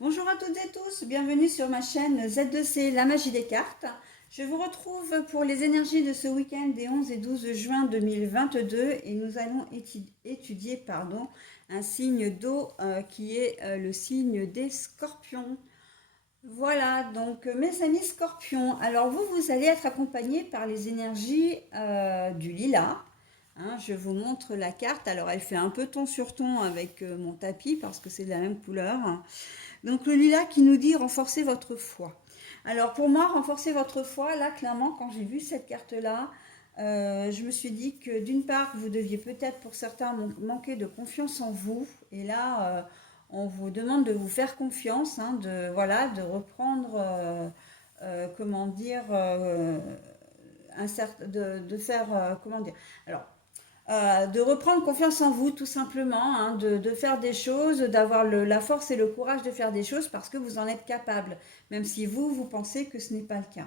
Bonjour à toutes et tous, bienvenue sur ma chaîne Z2C, la magie des cartes. Je vous retrouve pour les énergies de ce week-end des 11 et 12 juin 2022 et nous allons étudier un signe d'eau qui est le signe des scorpions. Voilà, donc mes amis scorpions, alors vous allez être accompagnés par les énergies du lilas. Je vous montre la carte, alors elle fait un peu ton sur ton avec mon tapis parce que c'est de la même couleur. Donc le lilas qui nous dit renforcer votre foi. Alors pour moi, renforcer votre foi, là clairement, quand j'ai vu cette carte-là, je me suis dit que d'une part, vous deviez peut-être pour certains manquer de confiance en vous. Et là, on vous demande de vous faire confiance, de reprendre, comment dire, de faire, comment dire. Alors, de reprendre confiance en vous tout simplement, de faire des choses, d'avoir la force et le courage de faire des choses parce que vous en êtes capable, même si vous pensez que ce n'est pas le cas.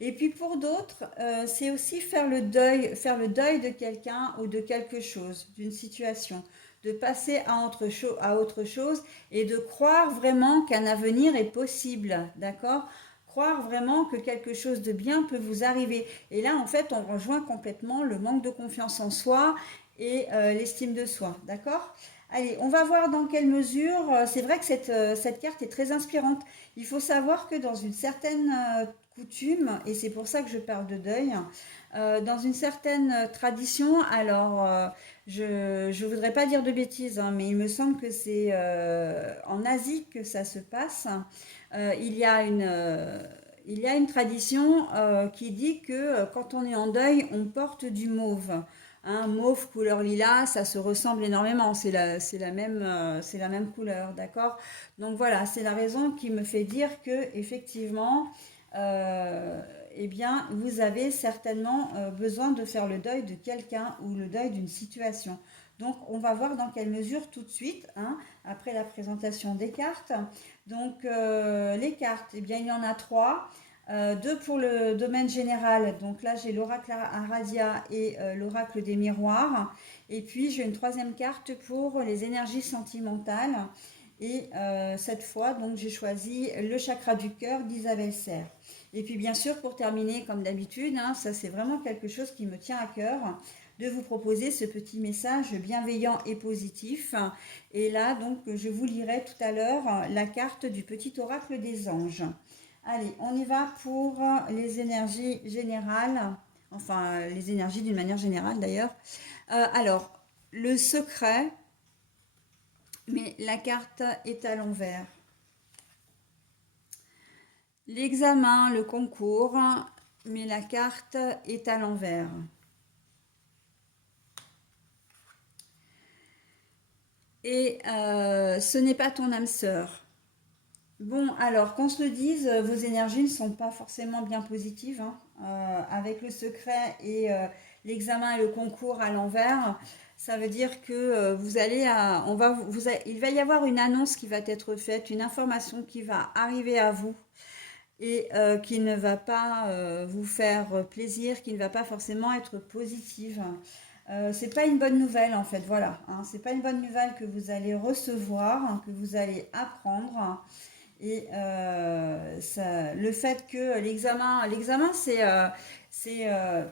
Et puis pour d'autres, c'est aussi faire le deuil de quelqu'un ou de quelque chose, d'une situation, de passer à autre chose et de croire vraiment qu'un avenir est possible, d'accord? Croire vraiment que quelque chose de bien peut vous arriver. Et là, en fait, on rejoint complètement le manque de confiance en soi et l'estime de soi, d'accord? Allez, on va voir dans quelle mesure, c'est vrai que cette carte est très inspirante. Il faut savoir que dans une certaine coutume, et c'est pour ça que je parle de deuil, dans une certaine tradition, alors je ne voudrais pas dire de bêtises, mais il me semble que c'est en Asie que ça se passe. Il y a il y a une tradition qui dit que quand on est en deuil, on porte du mauve. Mauve couleur lilas, ça se ressemble énormément, c'est la même couleur, d'accord? Donc voilà, c'est la raison qui me fait dire que effectivement, euh, eh bien, vous avez certainement besoin de faire le deuil de quelqu'un ou le deuil d'une situation. Donc, on va voir dans quelle mesure tout de suite, après la présentation des cartes. Donc, les cartes, eh bien, il y en a trois. Deux pour le domaine général. Donc là, j'ai l'oracle Aradia et l'oracle des miroirs. Et puis, j'ai une troisième carte pour les énergies sentimentales. Et cette fois, donc, j'ai choisi le chakra du cœur d'Isabelle Serre. Et puis, bien sûr, pour terminer, comme d'habitude, ça c'est vraiment quelque chose qui me tient à cœur de vous proposer ce petit message bienveillant et positif. Et là, donc, je vous lirai tout à l'heure la carte du petit oracle des anges. Allez, on y va pour les énergies générales, enfin les énergies d'une manière générale d'ailleurs. Alors, le secret, mais la carte est à l'envers. L'examen, le concours, mais la carte est à l'envers. Et ce n'est pas ton âme sœur. Bon, alors, qu'on se le dise, vos énergies ne sont pas forcément bien positives, avec le secret et l'examen et le concours à l'envers, ça veut dire que il va y avoir une annonce qui va être faite, une information qui va arriver à vous et qui ne va pas vous faire plaisir, qui ne va pas forcément être positive. C'est pas une bonne nouvelle en fait, voilà. C'est pas une bonne nouvelle que vous allez recevoir, que vous allez apprendre. Et le fait que l'examen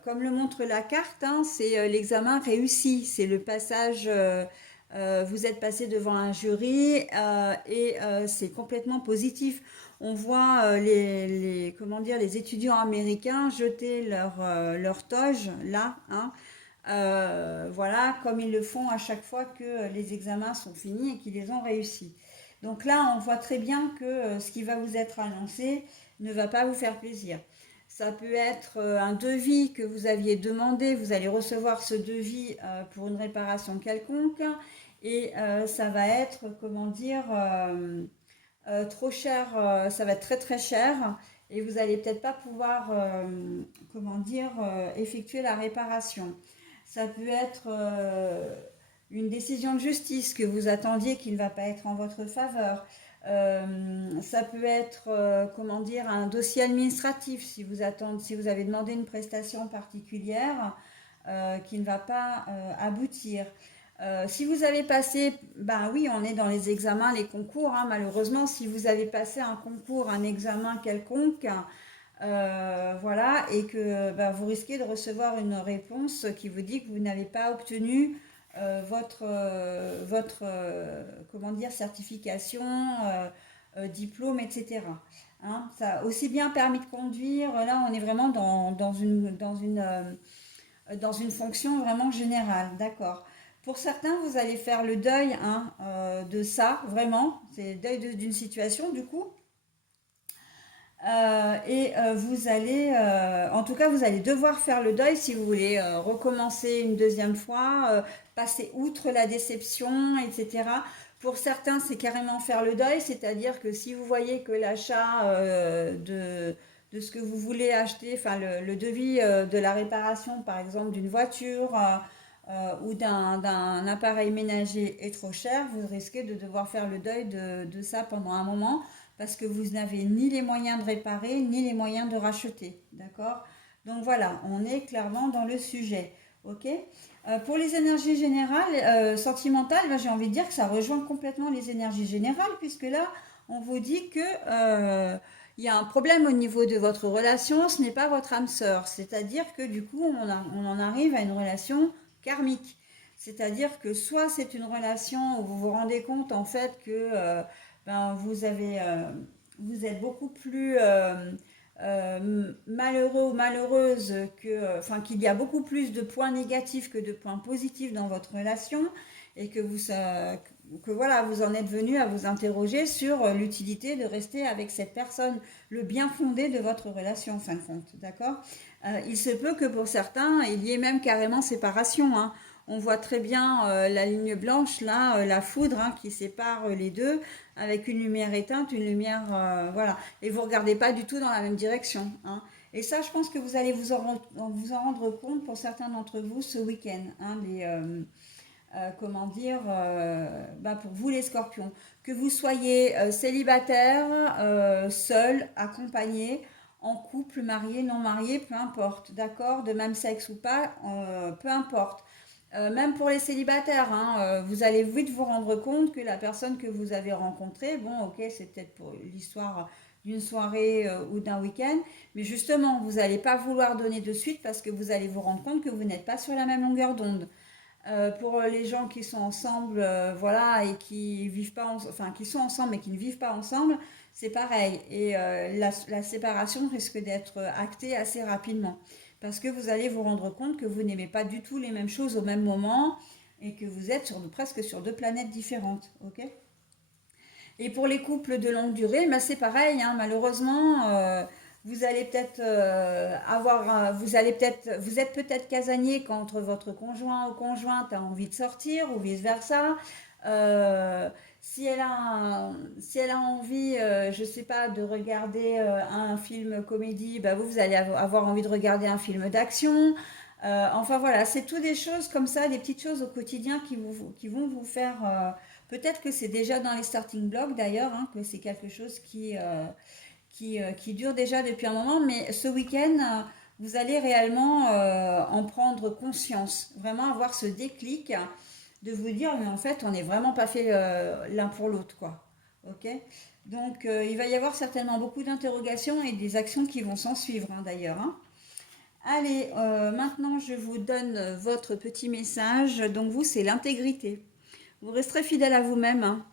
comme le montre la carte, c'est l'examen réussi, c'est le passage. Vous êtes passé devant un jury et c'est complètement positif. On voit comment dire, les étudiants américains jeter leur toge là, voilà, comme ils le font à chaque fois que les examens sont finis et qu'ils les ont réussis. Donc là, on voit très bien que ce qui va vous être annoncé ne va pas vous faire plaisir. Ça peut être un devis que vous aviez demandé, vous allez recevoir ce devis pour une réparation quelconque, et ça va être, comment dire, trop cher, ça va être très très cher, et vous allez peut-être pas pouvoir, comment dire, effectuer la réparation. Ça peut être une décision de justice que vous attendiez qui ne va pas être en votre faveur. Ça peut être, comment dire, un dossier administratif si vous avez demandé une prestation particulière qui ne va pas aboutir. Si vous avez passé, ben oui, on est dans les examens, les concours, hein, malheureusement, si vous avez passé un concours, un examen quelconque, voilà, et que ben, vous risquez de recevoir une réponse qui vous dit que vous n'avez pas obtenu comment dire, certification, diplôme, etc. Hein, ça, aussi bien permis de conduire, là on est vraiment dans une fonction vraiment générale, d'accord. Pour certains, vous allez faire le deuil hein, de ça, vraiment, c'est le deuil d'une situation du coup. Vous allez, en tout cas, vous allez devoir faire le deuil si vous voulez recommencer une deuxième fois, passer outre la déception, etc. Pour certains, c'est carrément faire le deuil, c'est-à-dire que si vous voyez que l'achat de ce que vous voulez acheter, enfin le devis de la réparation, par exemple, d'une voiture ou d'un appareil ménager est trop cher, vous risquez de devoir faire le deuil de ça pendant un moment parce que vous n'avez ni les moyens de réparer, ni les moyens de racheter. D'accord? Donc voilà, on est clairement dans le sujet. Ok? Pour les énergies générales, sentimentales, ben, j'ai envie de dire que ça rejoint complètement les énergies générales, puisque là, on vous dit que il y a un problème au niveau de votre relation, ce n'est pas votre âme sœur. C'est-à-dire que du coup, on en arrive à une relation karmique. C'est-à-dire que soit c'est une relation où vous vous rendez compte en fait que ben, vous êtes beaucoup plus malheureux ou malheureuse enfin qu'il y a beaucoup plus de points négatifs que de points positifs dans votre relation et que voilà, vous en êtes venu à vous interroger sur l'utilité de rester avec cette personne, le bien fondé de votre relation en fin de compte, d'accord. Il se peut que pour certains, il y ait même carrément séparation, hein. On voit très bien la ligne blanche, là, la foudre hein, qui sépare les deux, avec une lumière éteinte, une lumière... voilà. Et vous ne regardez pas du tout dans la même direction. Hein. Et ça, je pense que vous allez vous en rendre compte pour certains d'entre vous ce week-end. Hein, comment dire, bah pour vous les scorpions. Que vous soyez célibataire, seul, accompagné, en couple, marié, non marié, peu importe, d'accord, de même sexe ou pas, peu importe. Même pour les célibataires, hein, vous allez vite vous rendre compte que la personne que vous avez rencontrée, bon, ok, c'est peut-être pour l'histoire d'une soirée ou d'un week-end, mais justement, vous n'allez pas vouloir donner de suite parce que vous allez vous rendre compte que vous n'êtes pas sur la même longueur d'onde. Pour les gens qui sont ensemble, voilà, et qui vivent pas, enfin, qui sont ensemble et qui ne vivent pas ensemble, c'est pareil. Et la séparation risque d'être actée assez rapidement parce que vous allez vous rendre compte que vous n'aimez pas du tout les mêmes choses au même moment et que vous êtes presque sur deux planètes différentes, ok? Et pour les couples de longue durée, ben c'est pareil, hein, malheureusement, vous allez peut-être vous êtes peut-être casanier quand votre conjoint ou conjointe a envie de sortir ou vice-versa. Si elle a envie, je sais pas, de regarder un film comédie, bah vous allez avoir envie de regarder un film d'action. Enfin voilà, c'est tout des choses comme ça, des petites choses au quotidien qui vont vous faire peut-être que c'est déjà dans les starting blocks d'ailleurs, hein, que c'est quelque chose qui dure déjà depuis un moment, mais ce week-end, vous allez réellement en prendre conscience, vraiment avoir ce déclic de vous dire, mais en fait, on n'est vraiment pas fait l'un pour l'autre, quoi. Ok. Donc, il va y avoir certainement beaucoup d'interrogations et des actions qui vont s'en suivre, hein, d'ailleurs. Hein. Allez, maintenant, je vous donne votre petit message. Donc, vous, c'est l'intégrité. Vous resterez fidèle à vous-même hein,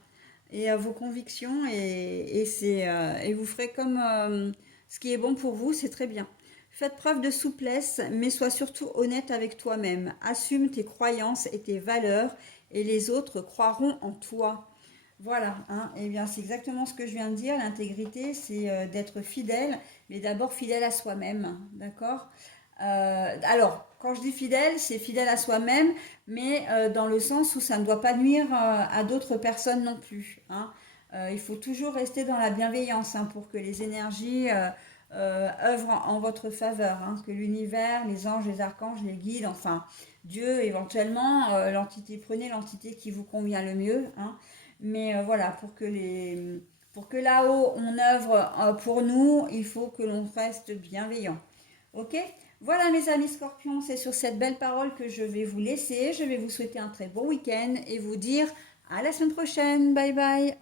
et à vos convictions et vous ferez comme ce qui est bon pour vous, c'est très bien. Faites preuve de souplesse, mais sois surtout honnête avec toi-même. Assume tes croyances et tes valeurs et les autres croiront en toi. Voilà, hein, et bien c'est exactement ce que je viens de dire. L'intégrité, c'est d'être fidèle, mais d'abord fidèle à soi-même, d'accord. Alors, quand je dis fidèle, c'est fidèle à soi-même, mais dans le sens où ça ne doit pas nuire à d'autres personnes non plus. Hein. Il faut toujours rester dans la bienveillance hein, pour que les énergies œuvrent en votre faveur, hein, que l'univers, les anges, les archanges, les guides, enfin Dieu éventuellement, prenez l'entité qui vous convient le mieux. Hein. Mais voilà, pour que là-haut on œuvre pour nous, il faut que l'on reste bienveillant. Ok? Voilà mes amis scorpions, c'est sur cette belle parole que je vais vous laisser. Je vais vous souhaiter un très bon week-end et vous dire à la semaine prochaine. Bye bye.